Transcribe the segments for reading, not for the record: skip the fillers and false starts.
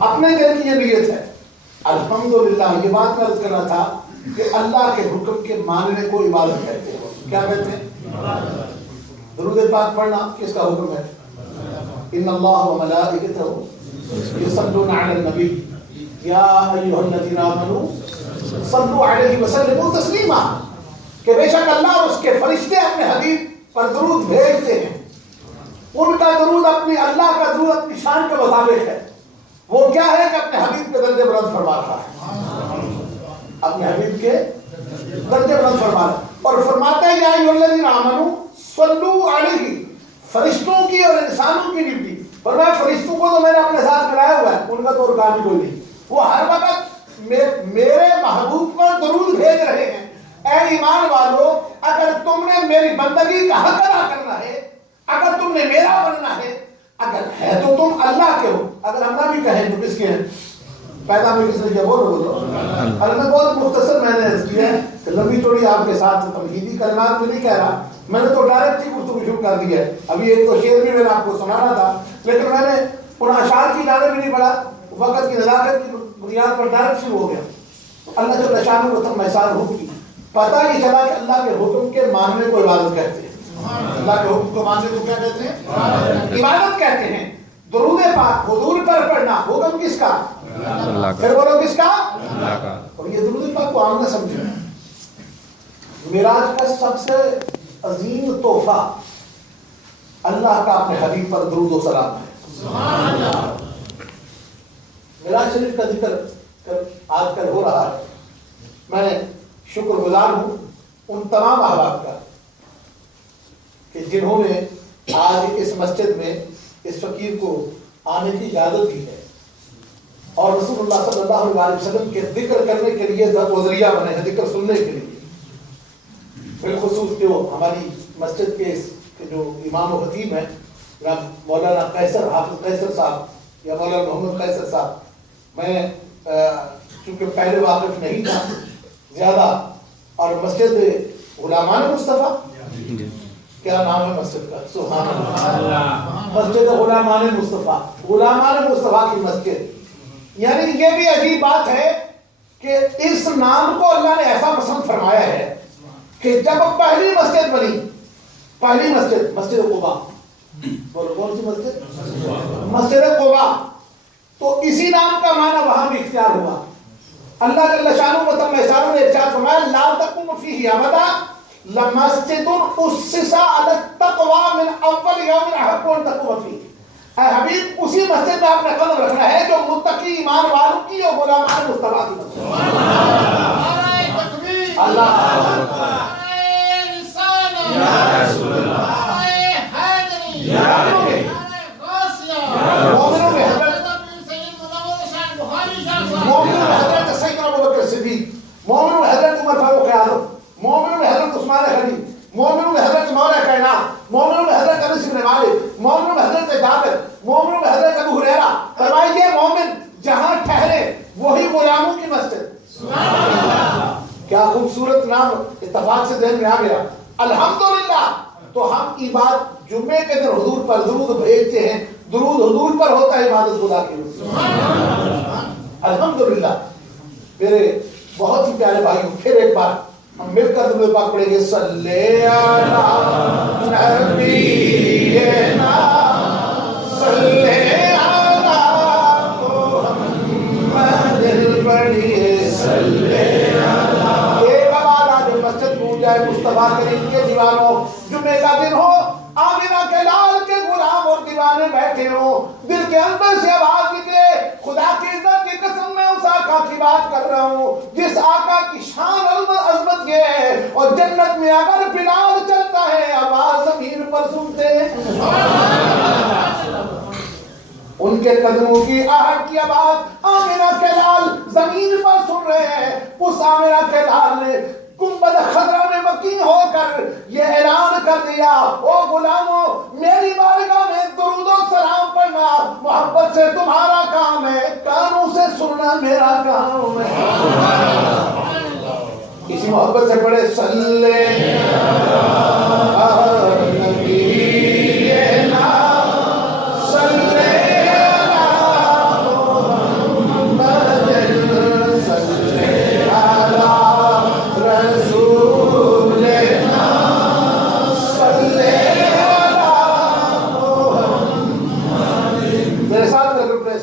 اپنے دل کی یہ نیت ہے. الحمدللہ یہ بات میں عرض کرنا تھا کہ اللہ کے حکم کے ماننے کو عبادت کہتے ہیں. کیا کہتے ہیں؟ درود پاک پڑھنا کس کا حکم ہے؟ ان اللہ و ملائکتہ یصلون علی النبی یا ایھا الذین آمنوا صلوا علیہ وسلموا تسلیما. کہ بے شک اللہ اور اس کے فرشتے اپنے حبیب پر درود بھیجتے ہیں. ان کا درود اپنی اللہ کا درود اپنی شان کے مطابق ہے. وہ کیا ہے کہ اپنے حبیب کے درجے بلند فرما رہا ہے. اپنے حبیب کے درجے بلند فرما رہا ہے اور فرماتا ہے یا ایھا الذین آمنوا صلوا علیہ. فرشتوں کی اور انسانوں کی ڈیوٹی. فرمایا فرشتوں کو تو میں نے اپنے ساتھ ملایا ہوا ہے, ان کا تو اور کام کوئی نہیں. وہ ہر وقت میرے محبوب پر درود بھیج رہے ہیں. اے ایمان والو, اگر تم نے میری بندگی کا حق ادا کرنا ہے, اگر تم نے میرا بننا ہے, اگر ہے تو تم اللہ کے ہو. اگر اللہ بھی کہیں تو کس کے ہیں؟ پیدا میں کس نے کیا؟ بولو. اللہ نے بہت مختصر میں نے عرض کیا ہے کہ لمبی چوڑی آپ کے ساتھ تمہیدی کلمات میں نہیں کہہ رہا. میں نے تو ڈائریکٹ ہی گفتگو شروع کر دی ہے. ابھی ایک تو شعر بھی میں نے آپ کو سنانا تھا, لیکن میں نے ان اشعار کی جانب بھی نہیں پڑھا. وقت کی نزاکت کی بنیاد پر ڈائریکٹ شروع ہو گیا. اللہ جل شانہ کو تم احسان ہو کی پتہ یہ چلا کہ اللہ کے حکم کے ماننے کو عبادت کہتے ہیں. اللہ کے حکم کو ماننے کو کیا کہتے ہیں؟ عبادت کہتے ہیں. درود پاک حضور پر پڑھنا حکم کس کا؟ اللہ کا. پھر بولو کس کا؟ اللہ کا. اور یہ درود پاک کو عام نہ سمجھیں. معراج کا سب سے عظیم تحفہ اللہ کا اپنے حبیب پر درود و سلام ہے. سبحان اللہ. معراج شریف کا ذکر آج کل ہو رہا ہے. میں شکر گزار ہوں ان تمام احباب کا کہ جنہوں نے آج اس مسجد میں اس فقیر کو آنے کی اجازت دی ہے اور رسول اللہ صلی اللہ علیہ وسلم کے ذکر کرنے کے لیے وہ ذریعہ بنے ہیں, ذکر سننے کے لیے. بالخصوص جو ہماری مسجد کے جو امام و خطیب ہیں مولانا قیصر, حافظ قیصر صاحب یا مولانا محمد قیصر صاحب. میں چونکہ پہلے واقف نہیں تھا زیادہ, اور مسجد غلامان مصطفیٰ, کیا نام ہے مسجد کا؟ سبحان اللہ. مسجد غلامان مصطفیٰ, غلامان مصطفیٰ کی مسجد. یعنی یہ بھی عجیب بات ہے کہ اس نام کو اللہ نے ایسا پسند فرمایا ہے کہ جب پہلی مسجد بنی, پہلی مسجد مسجد قباء, بولو کون سی مسجد؟ مسجد قباء. تو اسی نام کا معنی وہاں بھی اختیار ہوا. اللہ جل شانہ و تم احسانہ نے ارشاد فرمایا لا تقوم فیہ ابدا لمسجد اسس علی التقوی من اول یوم احق ان تقوم فیہ. اے حبیب اسی مسجد میں اپنا قدم رکھنا ہے جو متقی ایمان والوں کی اور غلامان مصطفیٰ کی مسجد. اللہ یا رسول اللہ یا مومنوں میں حضرت سیدنا ابوبکر صدیق, مومنوں میں حضرت عمر فاروق اعظم, مومنوں میں حضرت عثمان غنی, مومنوں میں حضرت مولا کائنات, مومنوں میں حضرت انس بن مالک, مومنوں میں حضرت جابر, مومنوں میں حضرت ابو ہریرہ. فرمائیے مومن جہاں ٹھہرے وہی غلاموں کی مسجد. سبحان اللہ. کیا خوبصورت نام اتفاق سے ذہن میں آ گیا. الحمدللہ. تو ہم عبادت جمعے کے دن حضور پر درود بھیجتے ہیں. درود حضور پر ہوتا ہے عبادت خدا کی. الحمدللہ. میرے بہت ہی پیارے بھائیوں, پھر ایک بار ہم مل کر درود پاک پڑھیں گے. صلی علی نبینا صلی علی محمد پڑھیے صلی علی. ایک آواز آج مسجد گونج جائے مصطفیٰ کریم کے دیوانوں. جمعے کا دن ہو, آمینہ کے لال کے غلام اور دیوانے بیٹھے ہوں, دل کے اندر سے آواز نکلے خدا کی عزت کی قسم میں اس آقا کی بات کر رہا ہوں جس آقا کی شان عظمت یہ ہے, اور جنت میں اگر بلال چلتا ہے آواز زمین پر سنتے ہیں. ان کے قدموں کی آہٹ کی آواز آمینہ کے لال زمین پر سن رہے ہیں. اس آمینہ کے لال نے گنبد خضرا میں مکین ہو کر یہ اعلان کر دیا, او غلاموں میری بارگاہ میں درود و سلام پڑھنا محبت سے تمہارا کام ہے, کانوں سے سننا میرا کام ہے. اسی محبت سے پڑھے صلی علی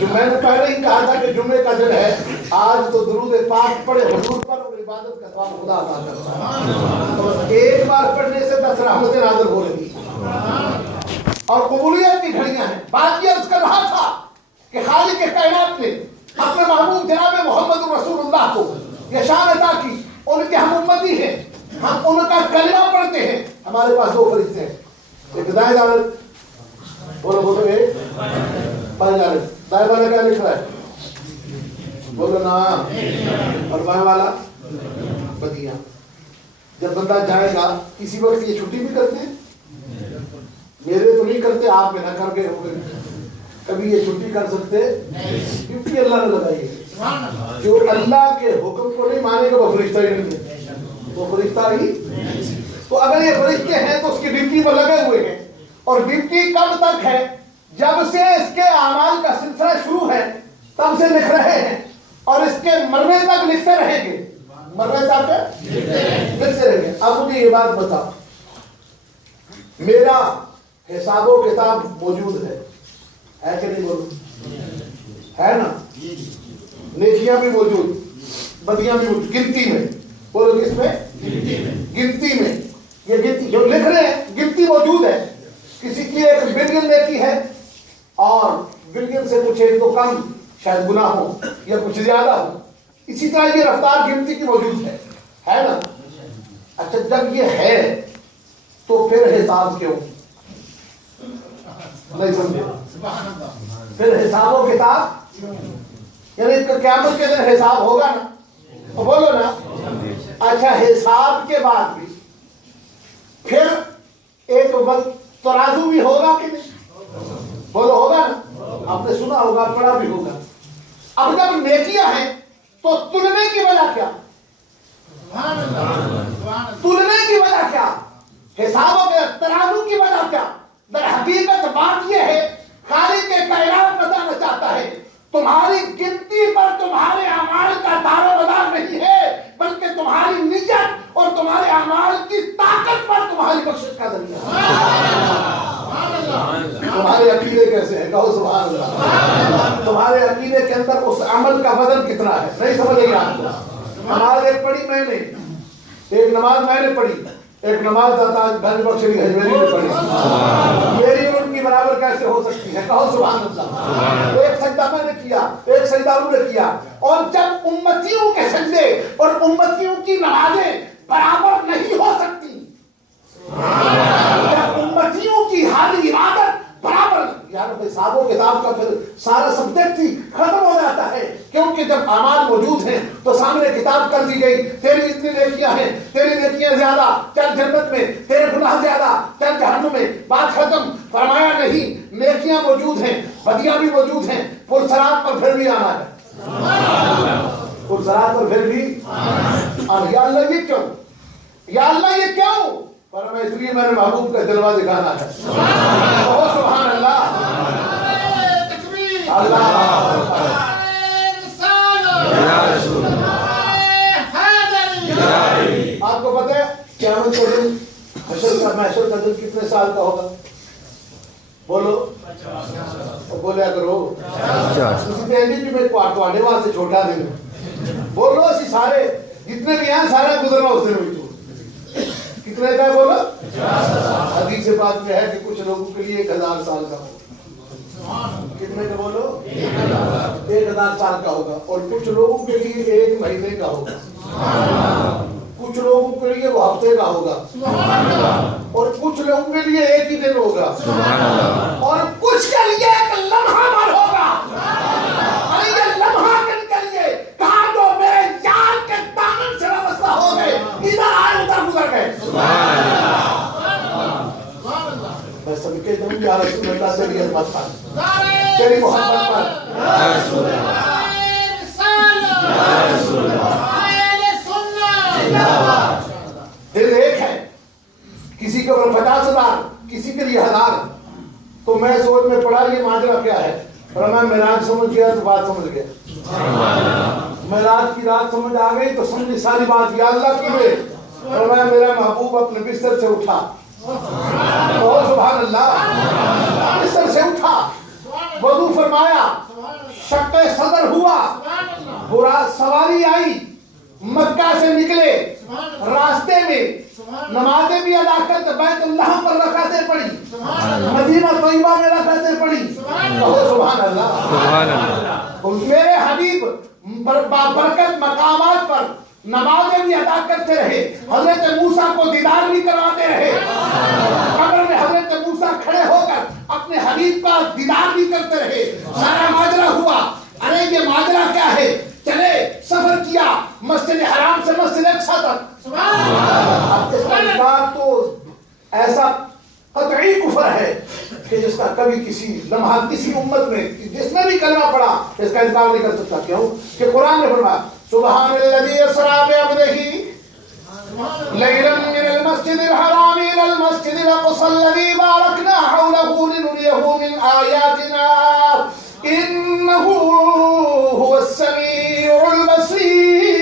جو میں نے پہلے ہی کہا تھا کہ جمعے کا دن ہے، آج تو درود پاک پڑھے حضور پر اور عبادت کا ثواب خدا عطا کرتا ہے. تو ایک بار پڑھنے سے 10 رحمتیں نازل ہو رہی اور قبولیت کی گھڑیاں ہیں. بات یہ عرض کر رہا تھا کہ خالق کائنات نے اپنے محبوب جناب محمد رسول اللہ کو یہ شان عطا کی. ان کے ہم امتی ہیں، ہم ان کا کلمہ پڑھتے ہیں. ہمارے پاس 2 فرشتے ہیں، ایک دائیں جانب، بولو ایک بائیں جانب. دائیں والا کیا لکھ رہا ہے؟ بولو نا. اور بائیں والا بدیاں. جب بندہ جائے گا کسی وقت یہ چھٹی بھی کرتے ہیں؟ میرے تو نہیں کرتے، آپ میں نہ کر کے کبھی یہ چھٹی کر سکتے؟ کیونکہ اللہ نے لگائی ہے. جو اللہ کے حکم کو نہیں مانے گا وہ فرشتہ ہی نہیں ہے، وہ فرشتہ ہی. تو اگر یہ فرشتے ہیں تو اس کی ڈیوٹی پر لگے ہوئے ہیں. اور ڈیوٹی کب تک ہے؟ جب سے اس کے اعمال کا سلسلہ شروع ہے تب سے لکھ رہے ہیں، اور اس کے مرنے تک لکھتے رہیں گے. مرنے تک لکھتے رہیں گے. اب مجھے یہ بات بتا، میرا حساب و کتاب موجود ہے کہ نہیں؟ بولو ہے نا. نیکیاں بھی موجود، بدیاں بھی موجود، گنتی میں. بولو کس میں؟ گنتی میں. یہ گنتی جو لکھ رہے ہیں گنتی موجود ہے. کسی کی 1 بلین نیکی ہے اور بلین سے کچھ 1 تو کم شاید گناہ ہو یا کچھ زیادہ ہو. اسی طرح یہ رفتار گنتی کی موجود ہے نا. اچھا جب یہ ہے تو پھر حساب کیوں نہیں سمجھے؟ پھر حساب و کتاب یعنی قیامت کے دن حساب ہوگا نا. بولو نا. اچھا حساب کے بعد بھی پھر ایک وقت ترازو بھی ہوگا کہ نہیں؟ بولو ہوگا نا. آپ نے سنا ہوگا، پڑھا بھی ہوگا. اب جب نیکیاں ہیں تو تلنے کی وجہ کیا؟ تلنے کی وجہ کیا؟ حسابوں کے ترازو کی وجہ کیا؟ در حقیقت بات یہ ہے، خالق کائنات بتانا چاہتا ہے تمہاری گنتی پر تمہارے اعمال کا دار و مدار نہیں ہے، بلکہ تمہاری نیت اور تمہارے اعمال کی طاقت پر تمہاری بخشش کا ذریعہ ہے. تمہارے عقیدے کیسے ہیں؟ کہو سبحان اللہ. تمہارے عقیدے کے اندر اس عمل کا وزن کتنا ہے؟ نہیں سمجھ گئی آپ کو. نماز ایک پڑھی میں نے، ایک نماز میں نے پڑھی، ایک نماز داتا گنج بخش علی حجویری نے پڑھی. میری اور ان کی برابر کیسے ہو سکتی ہے؟ کہو سبحان اللہ. ایک سجدہ میں نے کیا، ایک سجدہ انہوں نے کیا. اور جب امتیوں کے سجدے اور امتیوں کی نمازیں برابر نہیں ہو سکتی، جب امتیوں کی حالی عبادت برابر، یعنی حساب و کتاب کا پھر سارا سبجیکٹ ہی ختم ہو جاتا ہے. کیونکہ جب اعمال موجود ہیں تو سامنے کتاب کر دی گئی، تیری اتنی نیکیاں ہیں، تیری نیکیاں زیادہ چل جنت میں، تیرے گناہ زیادہ چل جہنم میں. بات ختم. فرمایا نہیں، نیکیاں موجود ہیں، بدیاں بھی موجود ہیں، پرسرات پر پھر بھی آنا ہے. پرسرات پر پھر بھی آنا. یا اللہ یہ کیوں؟ یا اللہ یہ کیوں؟ فرمایا اس لیے میں نے محبوب کا جلوہ دکھانا ہے. سبحان اللہ. آپ کو پتہ ہے قیامت کا دن، محشر کا دن کتنے سال کا ہوگا؟ بولو. بولیا کرو. میں تھوڑے واسطے چھوٹا دن. بولو اسی سارے جتنے بھی ہیں سارے گزرنا اس دن میں. کتنے کا ہے بولو؟ حدیث بات میں ہے کہ کچھ لوگوں کے لیے 1000 سال کا ہوگا. کتنے کا بولو؟ 1000 سال کا ہوگا. اور کچھ لوگوں کے لیے 1 مہینے کا ہوگا. کچھ لوگوں کے لیے وہ ہفتے کا ہوگا. اور کچھ لوگوں کے لیے 1 ہی دن ہوگا. اور کچھ کے لیے 1 لمحہ بھر ہوگا. ارے یہ لمحہ کن کے لیے کہاں جو میرے یار کے دامن سے وابستہ ہو گئے، ادھر آئے ادھر گزر گئے. میں سب کے دوں یا رسول اللہ سے یہ بات تیری محبت پر دل ایک ہے. کسی کے اوپر 50,000، کسی کے لیے 1000. تو میں سوچ میں پڑھا یہ ماجرا کیا ہے. اور میں معراج سمجھ گیا تو بات سمجھ گیا. معراج کی رات سمجھ آ گئی تو سمجھ ساری بات. یا اللہ کی بے. اور میں میرا محبوب اپنے بستر سے اٹھا. سبحان اللہ. بستر سے اٹھا، وضو فرمایا، شق صدر ہوا, برا سواری آئی, مکہ سے نکلے, راستے میں نمازیں بھی ادا کرتے, بیت اللہ پر رکعتیں پڑھی, مدینہ طیبہ میں رکعتیں پڑھی, کہو سبحان اللہ. میرے حبیب برکت مقامات پر نمازیں بھی ادا کرتے رہے, حضرت موسیٰ کو دیدار بھی کرواتے رہے, قبر میں حضرت موسیٰ کھڑے ہو کر اپنے حبیب کا دیدار بھی کرتے رہے. سارا ماجرا ہوا. ارے یہ ماجرا کیا ہے؟ چلے سفر کیا مسجد حرام سے مسجد اقصی تک. اس کا انکار تو ایسا قطعی کفر ہے کہ جس کا کبھی کسی لمحہ کسی امت میں جس نے بھی کلمہ پڑھا اس کا انکار نہیں کر سکتا. کیوں کہ قرآن نے فرمایا سبحان الذی اسری بعبدہ لیلا من المسجد الحرام الى المسجد الاقصى الذي باركنا حوله لنريه من آیاتنا انه هو السمیع البصیر.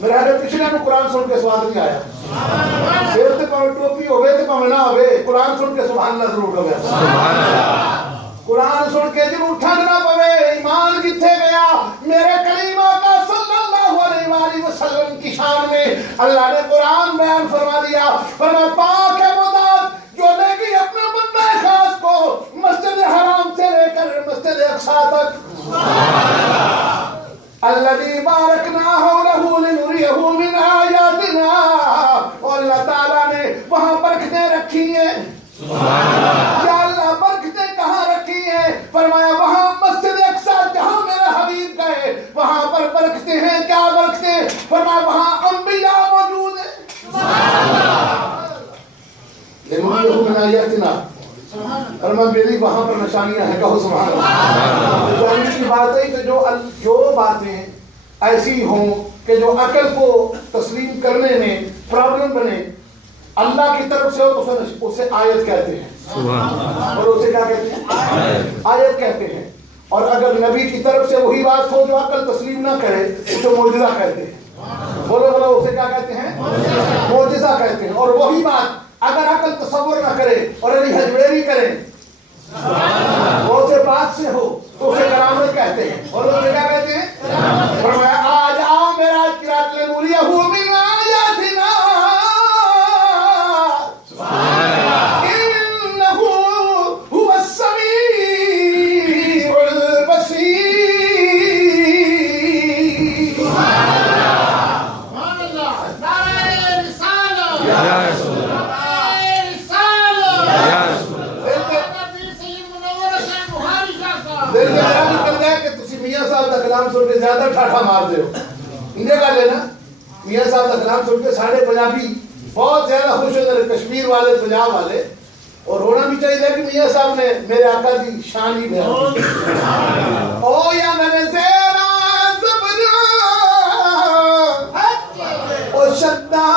میرے ہمیں پچھلے میں قرآن سن کے سواد نہیں آیا, پھر تے پاوے ٹوپی ہوئے تے پاوے نہ ہوئے, قرآن سن کے سبحان اللہ ضرور ہو گیا. قرآن سن کے جن اٹھن نہ پوے, ایمان کتھے گیا؟ میرے کریم آقا صلی اللہ علیہ وآلہ وسلم کی شان میں اللہ نے قرآن بیان فرما دیا, فرما پاک ہے وہ ذات جو لے گی اپنے بندہ خاص کو مسجد حرام سے لے کر مسجد اقصی تک, الذی بارکنا حولہ لنریہ من آیاتنا, اور اللہ تعالیٰ نے وہاں برکتیں رکھی ہیں. یا اللہ برکتیں کہاں رکھی ہیں؟ فرمایا وہاں مسجد اقصی جہاں میرا حبیب گئے وہاں پر برکتیں ہیں. کیا برکتیں؟ فرمایا وہاں انبیاء موجود ہیں. لنریہ من آیاتنا, فرمایا میری وہاں پر نشانیاں ہیں. کہو سبحان اللہ. جاننے کی بات ہے کہ جو باتیں ایسی ہوں کہ جو عقل کو تسلیم کرنے میں پرابلم بنے, اللہ کی طرف سے ہو تو اسے آیت کہتے ہیں. اور اسے کیا کہتے ہیں؟ آیت کہتے ہیں. اور اگر نبی کی طرف سے وہی بات ہو جو عقل تسلیم نہ کرے اسے معجزہ کہتے ہیں. بولو بولو, اسے کیا کہتے ہیں؟ معجزہ کہتے ہیں. اور وہی بات اگر عقل تصور نہ کرے اور علی حجویری کرے وہ اسے بات سے ہو تو اسے کرامت کہتے ہیں. اور اسے کیا کہتے ہیں؟ فرمایا آج آؤ معراج کی رات لنریہ من آیاتنا انہ هو السمیع البصیر. سبحان اللہ. نعرہ رسالہ یا رسول اللہ. دل میں میرا بھی کر گیا کہ تسی میاں صاحب کا کلام سن کے زیادہ ٹھاٹھا مار دے ہو. انجھے کہا لینا میاں صاحب کا کلام سن کے سارے پنجابی بہت زیادہ خوش ہوتے ہیں, کشمیر والے پنجاب والے, اور ہونا بھی چاہیے کہ میاں صاحب نے میرے آقا کی شان ہی بیان کی. او یا میں زیرا زبرا او شدہ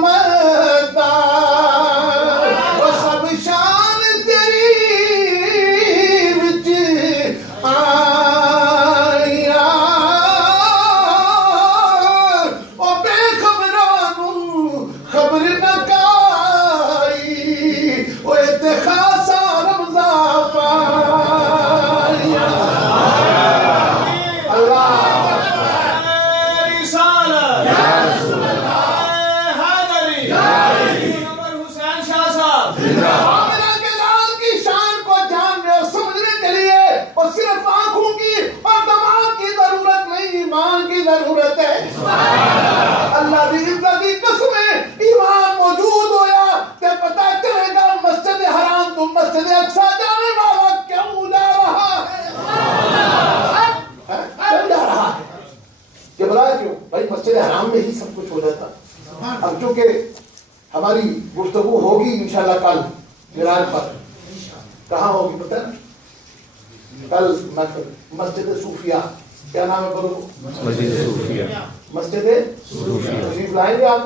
مدہ او سب شان تیری اللہ دی عزت کی قسم ایمان موجود ہویا تے پتہ چلے گا مسجد حرام تو مسجد اقصی جانے والا کیوں جا رہا ہے. کیوں جا رہا ہے؟ کہ بتایا کیوں بھائی مسجد حرام میں ہی سب کچھ ہو جاتا. اب چونکہ ہماری گفتگو ہوگی انشاءاللہ کل معراج پر, کہاں ہوگی پتہ ہے؟ کل مسجد صوفیہ. کیا نام ہے بولو؟ مسجد صوفیہ. مسجد صوفیہ تشریف لائیں گے آپ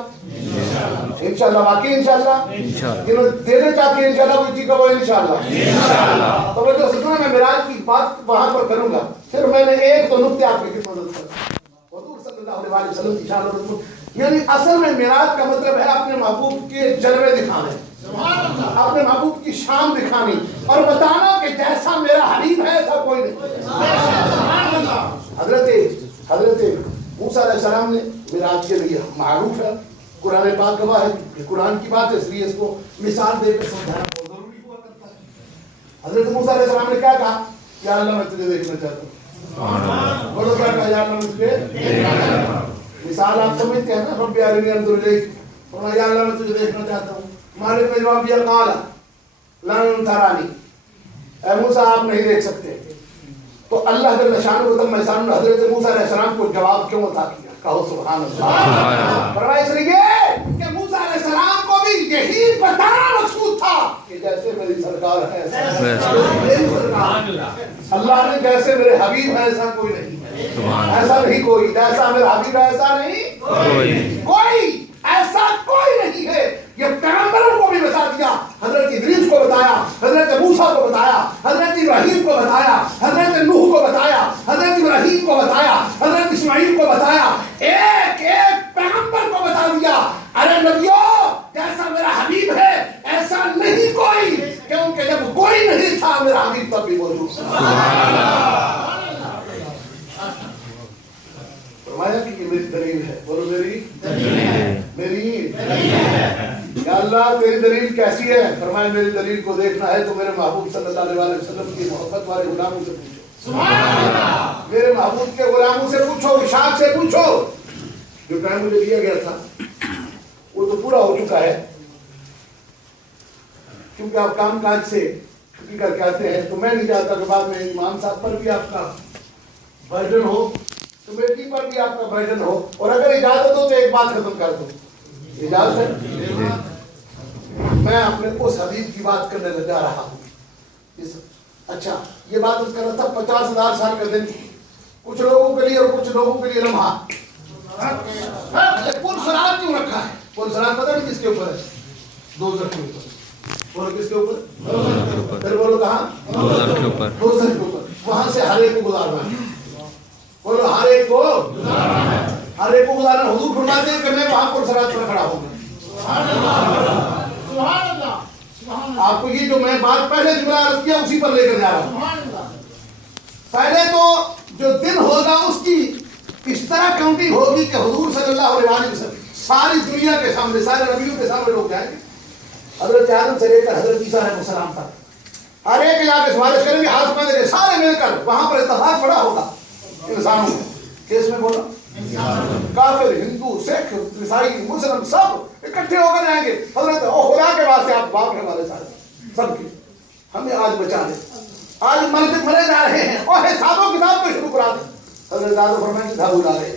انشاءاللہ. واقعی انشاءاللہ جنہوں دینے چاہتے ہیں انشاءاللہ وہ چیز کا وہ انشاءاللہ. تو جو سکھنا میں معراج کی بات وہاں پر کروں گا, پھر میں نے ایک تو نکتے آپ کی خدمت کروں. حضور صلی اللہ علیہ وسلم کی شان اور یعنی اصل میں معراج کا مطلب ہے اپنے محبوب کے جلوے دکھانے, اپنے محبوب کی شان دکھانی. اور بتانا کہ جیسا میرا حبیب ہے ایسا کوئی نہیں. حضرت موسیٰ علیہ السلام نے معراج کے لیے معروف ہے, قرآن پاک گواہ ہے, یہ قرآن کی بات ہے, اس لیے اس کو مثال دے کر سمجھانا بہت ضروری ہوا کرتا ہے. حضرت موسیٰ علیہ السلام نے کیا کہا, یا اللہ میں تجھے دیکھنا چاہتا ہوں. بولو کیا کہا, یا اللہ میں تجھے دیکھنا چاہتا ہوں. مثال آپ سمجھتے ہیں نا, رب ارنی انظر الیک, فرمایا یا اللہ میں تجھے دیکھنا چاہتا ہوں. مالک نے جواب دیا, قال لن ترانی, اے موسیٰ آپ نہیں دیکھ سکتے. تو اللہ جل شانہ و تم احسان نے حضرت موسیٰ علیہ السلام کو جواب کیوں عطا کیا؟ کہو سبحان اللہ. فرمایا اس لیے کہ موسیٰ علیہ السلام کو بھی یہی بتانا مقصود تھا کہ جیسے میری سرکار ہے میری سرکار, اللہ نے جیسے میرے حبیب ہے ایسا کوئی نہیں, ایسا نہیں کوئی, جیسا میرا حبیب ہے ایسا نہیں کوئی, ایسا کوئی نہیں ہے. یہ پیغمبروں کو بھی بتا دیا, حضرت ادریس کو بتایا, حضرت موسیٰ کو بتایا, حضرت ابراہیم کو بتایا, حضرت نوح کو بتایا, حضرت ابراہیم کو بتایا, حضرت اسماعیل کو بتایا, ایک ایک پیغمبر کو بتا دیا, ارے نبیوں جیسا میرا حبیب ہے ایسا نہیں کوئی, کیونکہ جب کوئی نہیں تھا میرا حبیب تب بھی موجود تھا. فرمایا کہ یہ میری دلیل ہے. بولو میری میری یا اللہ تیری دلیل کیسی ہے؟ فرمایا میری دلیل کو دیکھنا ہے تو میرے محبوب صلی اللہ علیہ وسلم کی محبت والے غلاموں سے پوچھو. میرے محبوب کے غلاموں سے پوچھو, اشاق سے پوچھو. جو ٹائم مجھے دیا گیا تھا وہ تو پورا ہو چکا ہے, کیونکہ آپ کام کاج سے چھٹی کر کے آتے ہیں, تو میں نہیں چاہتا کہ بعد میں امام صاحب پر بھی آپ کا برڈن ہو, کمیٹی پر بھی آپ کا برڈن ہو. اور اگر اجازت ہو تو ایک بات ختم کر دو. اجازت ہے؟ میں اپنے اس حبیب کی بات کرنے لگا رہا ہوں. اچھا یہ بات اس کا تھا 50,000 سال کا دن, کچھ لوگوں کے لیے اور کچھ لوگوں کے لیے لمحہ. پل صراط کیوں رکھا ہے؟ پل صراط پتہ نہیں کس کے اوپر ہے؟ دوزخ کے اوپر. بولو کس کے اوپر؟ پھر بولو کہاں؟ دوزخ کے اوپر. دوزخ کے اوپر. وہاں سے ہر ایک کو گزارنا ہے. بولو ہر ایک کو گزارنا. حضور فرماتے ہیں کہ میں وہاں پر صراط پر کھڑا ہوں گا. آپ کو یہ جو میں بات پہلے جملہ عرض کیا اسی پر لے کر جا رہا ہوں. پہلے تو جو دن ہوگا اس کی اس طرح کاؤنٹنگ ہوگی کہ حضور صلی اللہ علیہ وسلم ساری دنیا کے سامنے, سارے نبیوں کے سامنے لوگ جائیں گے. حضرت آدم سے لے کر حضرت عیسیٰ علیہ السلام تک ہر ایک جا کے سفارش کریں گے, ہاتھ باندھ کے سارے مل کر وہاں پر اتفاق پڑا ہوگا انسانوں میں. کس میں بولا؟ کافر, ہندو, سکھ, عیسائی, مسلم سب اکٹھے ہو کر جائیں گے. حضرت خدا کے واسطے آپ باپ ہیں ہمارے سارے سب کے, ہمیں آج بچا دیں. آج مرے جا رہے ہیں اور حساب و کتاب کو شروع کرا دیں. حضرت آدم فرمائیں کہ دھاو لا رہے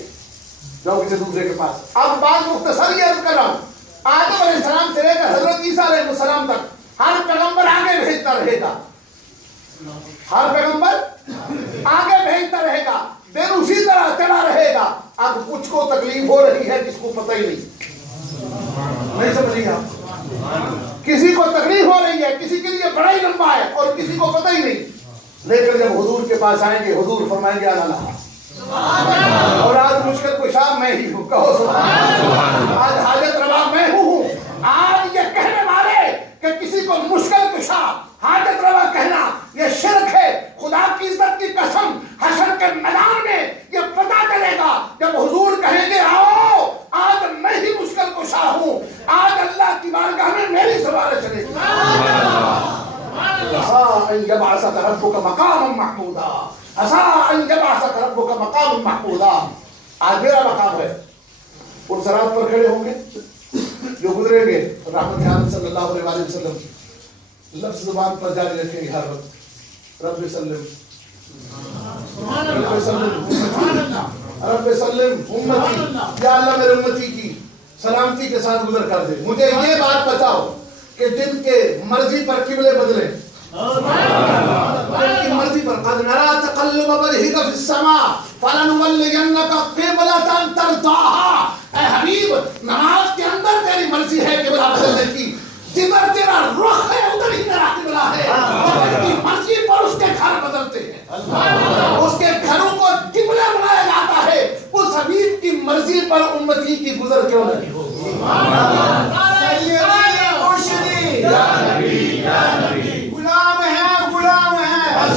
جاؤ کسی دوسرے کے پاس. اب بات مختصر یہ عرض کر رہا ہوں, آدم علیہ السلام سے لے کر حضرت عیسیٰ علیہ السلام تک ہر پیغمبر آگے بھیجتا رہے گا. ہر پیغمبر آگے بھیجتا رہے گا, دن اسی طرح چلا رہے گا. اب کچھ کو تکلیف ہو رہی ہے, کس کو پتہ ہی نہیں سمجھیے آپ. کسی کو تکلیف ہو رہی ہے, کسی کے لیے بڑا ہی لمبا ہے اور کسی کو پتہ ہی نہیں. لیکن جب حضور کے پاس آئیں گے حضور فرمائیں گے اللہ, اور آج مشکل کشا میں ہی ہوں. کہو سبحان اللہ. آج حاجت روا میں ہوں. آج یہ کہنے والے کہ کسی کو مشکل کشا حاجت روا کہنا یہ شرک ہے. خدا کی عزت کی قسم حشر کے میدان میں یہ پتہ چلے گا جب حضور کہیں گے آؤ آج میں ہی مشکل کشا ہوں. آج اللہ کی بارگاہ میں میری سفارش چلے گی. عسى أن يبعثك ربك مقاما محمودا, عسى أن يبعثك ربك مقاما محمودا. آج میرا مقام ہے. اور صراط پر کھڑے ہوں گے جو گزریں گے, رحمت عالم صلی اللہ علیہ وسلم لفظ زبان پر جاری رکھیں گے ہر وقت, رب سلم رب سلم رب سلم امتی, یا اللہ میرے امتی کی سلامتی کے ساتھ گزر کر دے. مجھے یہ بات بتاؤ کہ جن کے مرضی پر قبلے بدلے, جن کی مرضی پر, قد نرى تقلب وجهك في السماء فلنولينك قبلة ترضاها. اے حبیب نماز کے اندر تیری مرضی ہے قبلہ بدلنے کی, جدھر تیرا رخ ہے ادھر ہی میرا قبلہ ہے. اور جن کی مرضی پر اس کے گھر بدلتے ہیں, اس کے گھروں کو قبلہ بنایا جاتا ہے. اس حبیب کی مرضی پر امتی کی گزر کیوں نہیں ہوگی؟ غلام ہے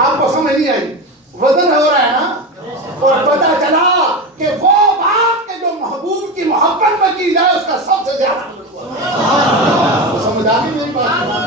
آپ کو سمجھ نہیں آئی؟ وزن ہو رہا ہے نا، اور پتہ چلا کہ وہ بات کہ جو محبوب کی محبت میں کی جائے اس کا سب سے زیادہ سمجھ آ گئی میری بات؟